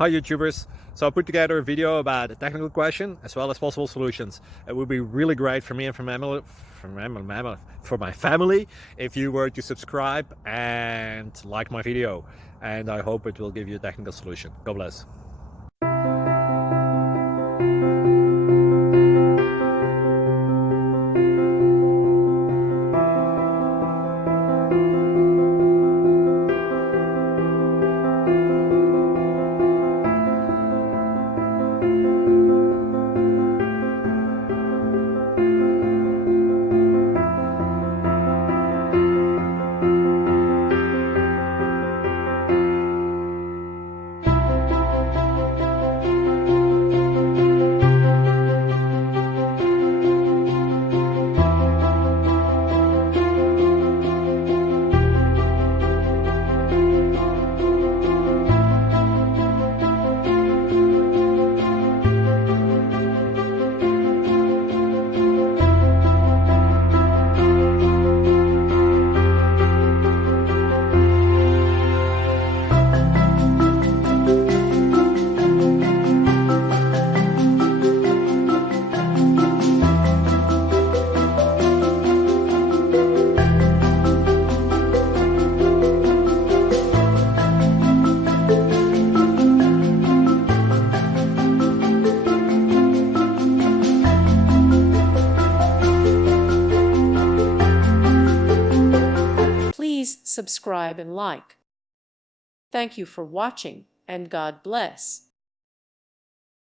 Hi YouTubers! So I put together a video about a technical question as well as possible solutions. It would be really great for me and for my family if you were to subscribe and like my video, and I hope it will give you a technical solution. God bless. Please subscribe and like. Thank you for watching, and God bless.